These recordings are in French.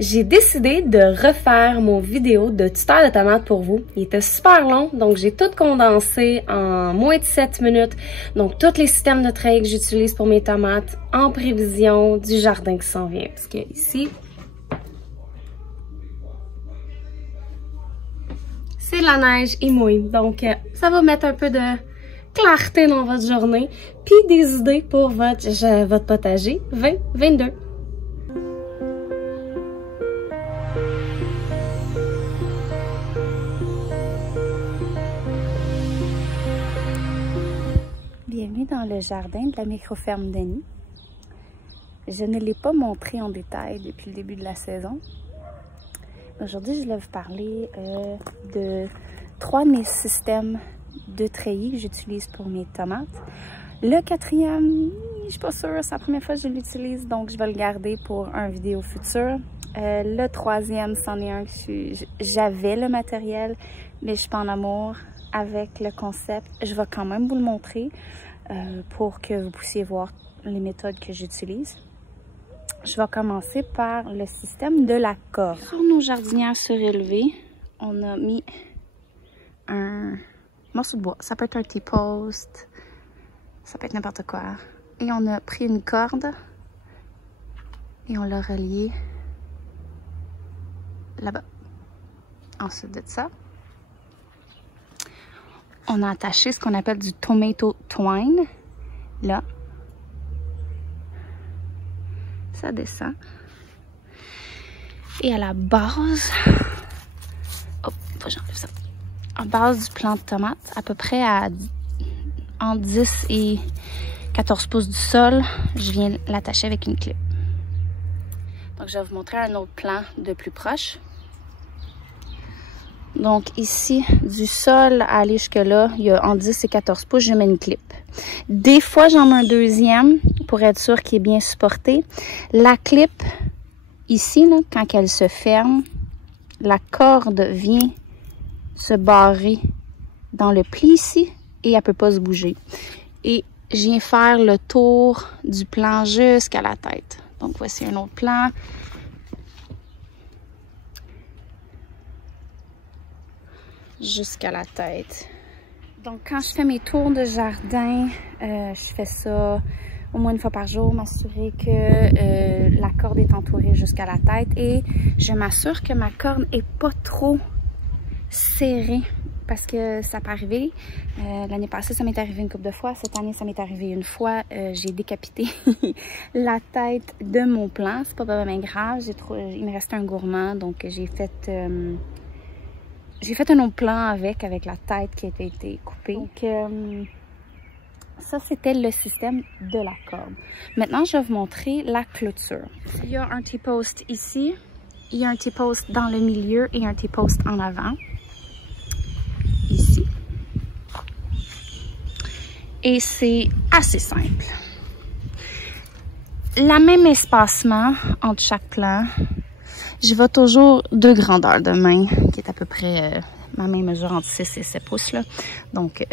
J'ai décidé de refaire mon vidéo de tuteur de tomates pour vous. Il était super long, donc j'ai tout condensé en moins de 7 minutes. Donc, tous les systèmes de treillis que j'utilise pour mes tomates en prévision du jardin qui s'en vient. Parce que ici, c'est de la neige, il mouille. Donc, ça va mettre un peu de clarté dans votre journée. Puis des idées pour votre potager 2022. Bienvenue dans le jardin de la microferme Denis. Je ne l'ai pas montré en détail depuis le début de la saison. Aujourd'hui, je vais vous parler de 3 de mes systèmes de treillis que j'utilise pour mes tomates. Le 4e, je suis pas sûre, c'est la première fois que je l'utilise, donc je vais le garder pour une vidéo future. Le 3e, c'en est un que j'avais le matériel, mais je suis pas en amour avec le concept. Je vais quand même vous le montrer pour que vous puissiez voir les méthodes que j'utilise. Je vais commencer par le système de la corde. Sur nos jardinières surélevées, on a mis un morceau de bois. Ça peut être un T-post, ça peut être n'importe quoi. Et on a pris une corde et on l'a reliée là-bas. Ensuite de ça, on a attaché ce qu'on appelle du tomato twine, là. Ça descend. Et à la base, oh, faut que j'enlève ça. À base du plant de tomate, à peu près entre 10 et 14 pouces du sol, je viens l'attacher avec une clip. Donc, je vais vous montrer un autre plan de plus proche. Donc ici, du sol à aller jusque là, il y a entre 10 et 14 pouces, je mets une clip. Des fois, j'en mets un deuxième pour être sûr qu'il est bien supporté. La clip, ici, là, quand elle se ferme, la corde vient se barrer dans le pli ici et elle ne peut pas se bouger. Et je viens faire le tour du plan jusqu'à la tête. Donc voici un autre plan. Jusqu'à la tête. Donc quand je fais mes tours de jardin, je fais ça au moins une fois par jour, m'assurer que la corde est entourée jusqu'à la tête et je m'assure que ma corde est pas trop serrée parce que ça peut arriver. L'année passée, ça m'est arrivé une couple de fois. Cette année, ça m'est arrivé une fois. J'ai décapité la tête de mon plant. C'est pas vraiment grave. Il me restait un gourmand, donc j'ai fait un autre plan avec la tête qui a été coupée. Donc, ça, c'était le système de la corde. Maintenant, je vais vous montrer la clôture. Il y a un T-post ici, il y a un T-post dans le milieu et un T-post en avant. Ici. Et c'est assez simple. La même espacement entre chaque plan. Je vais toujours 2 grandeurs de main, qui est à peu près ma main mesure entre 6 et 7 pouces. Là. Donc,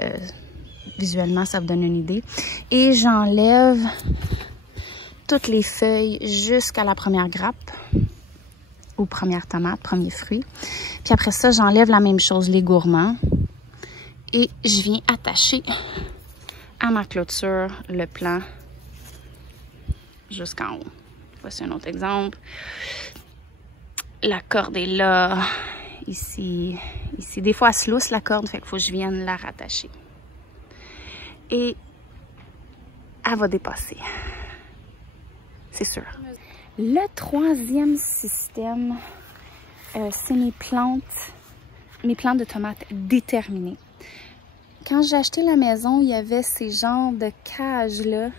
visuellement, ça vous donne une idée. Et j'enlève toutes les feuilles jusqu'à la première grappe, ou première tomate, premier fruit. Puis après ça, j'enlève la même chose, les gourmands. Et je viens attacher à ma clôture le plan jusqu'en haut. Voici un autre exemple. La corde est là, ici. Des fois, elle se lousse la corde, fait qu'il faut que je vienne la rattacher. Et elle va dépasser. C'est sûr. Le 3e système, c'est mes plants de tomates déterminées. Quand j'ai acheté la maison, il y avait ces genres de cages-là.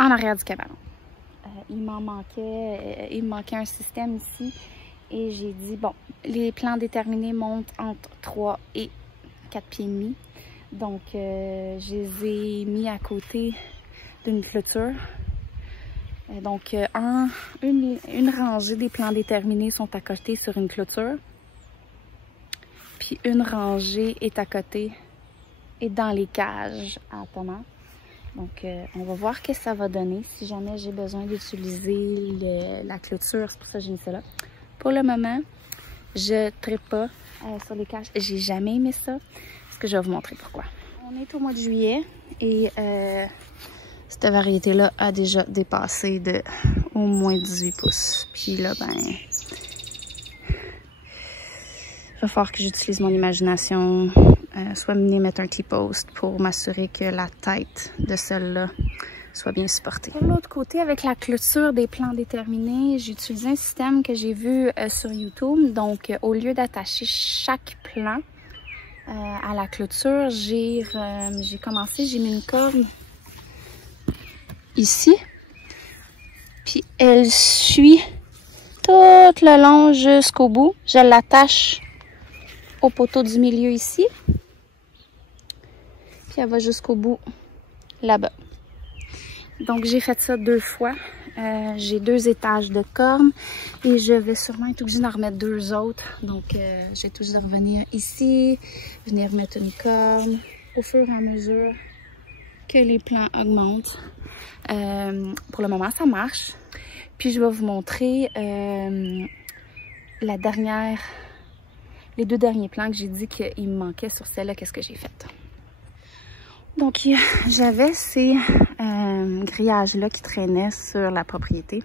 En arrière du cabanon. Il me manquait un système ici et j'ai dit, bon, les plants déterminés montent entre 3 et 4 pieds et demi. Donc, je les ai mis à côté d'une clôture. Donc, une rangée des plants déterminés sont à côté sur une clôture. Puis, une rangée est à côté et dans les cages à tomates. Donc, on va voir ce que ça va donner. Si jamais j'ai besoin d'utiliser la clôture, c'est pour ça que j'ai mis ça là. Pour le moment, je ne tripe pas sur les cages. J'ai jamais aimé ça. Parce que je vais vous montrer pourquoi. On est au mois de juillet et cette variété-là a déjà dépassé de au moins 18 pouces. Puis là, ben, il va falloir que j'utilise mon imagination, soit venir mettre un T-post pour m'assurer que la tête de celle-là soit bien supportée. De l'autre côté, avec la clôture des plans déterminés, j'ai utilisé un système que j'ai vu sur YouTube. Donc, au lieu d'attacher chaque plan à la clôture, j'ai mis une corde ici. Puis elle suit tout le long jusqu'au bout. Je l'attache au poteau du milieu ici. Puis elle va jusqu'au bout là-bas. Donc j'ai fait ça 2 fois. J'ai 2 étages de cornes et je vais sûrement être obligée d'en remettre 2 autres. Donc j'ai tout juste de revenir ici, venir mettre une corne au fur et à mesure que les plans augmentent. Pour le moment, ça marche. Puis je vais vous montrer les 2 derniers plans que j'ai dit qu'il me manquait sur celle-là, qu'est-ce que j'ai fait. Donc, j'avais ces grillages-là qui traînaient sur la propriété.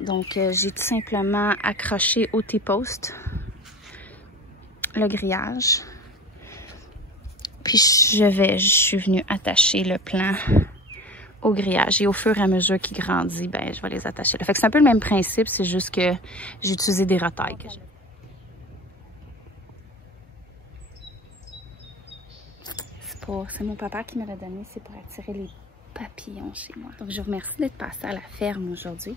Donc, j'ai tout simplement accroché au T-post le grillage. Puis, je suis venue attacher le plan au grillage. Et au fur et à mesure qu'il grandit, ben, je vais les attacher là. Fait que c'est un peu le même principe, c'est juste que j'ai utilisé des retailles. C'est mon papa qui me l'a donné, c'est pour attirer les papillons chez moi. Donc, je vous remercie d'être passé à la ferme aujourd'hui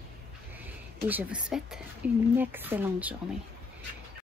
et je vous souhaite une excellente journée.